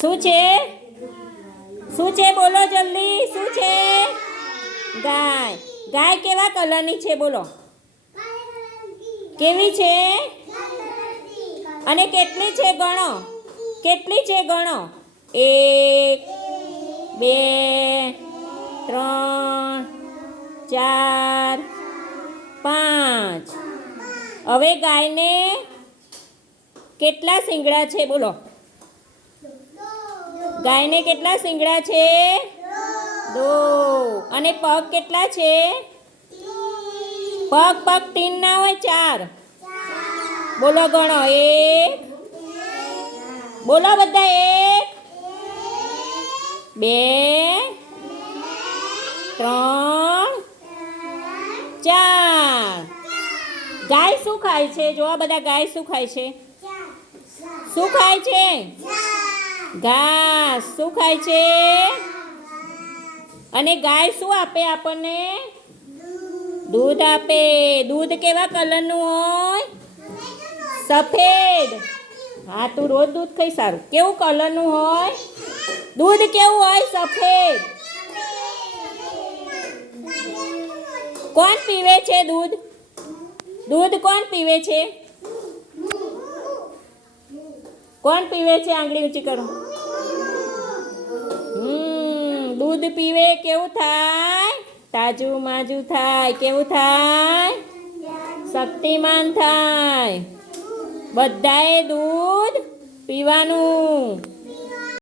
શું છે? શું છે બોલો જલ્દી, શું છે? ગાય. ગાય કેવા કલરની છે બોલો? કેવી છે? અને કેટલી છે ગણો? કેટલી છે ગણો? 1 2 3 4 5. હવે ગાયને કેટલા શિંગડા છે બોલો? ગાયને કેટલા શિંગડા છે? 2. અને પગ કેટલા છે? પગ 3 ના હોય 4. બોલો ગણો 1. બોલો બધા 1 2 3 4. ગાય શું ખાય છે? જો આ બધા ગાય શું ખાય છે? શું ખાય છે? ઘાસ. શું ખાય છે? અને ગાય શું આપે આપણને? દૂધ આપે. દૂધ કેવા કલરનું હોય? સફેદ. હા, તું રોજ દૂધ ખાઈ સારું. કેવું કલરનું હોય? દૂધ કેવું હોય? સફેદ. કોણ પીવે છે દૂધ? દૂધ કોણ પીવે છે? કોણ પીવે છે? આંગળી ઊંચી કરો. દૂધ પીવે કેવું થાય? તાજું માજું થાય. કેવું થાય? શક્તિમાન થાય. બધાએ દૂધ પીવાનું.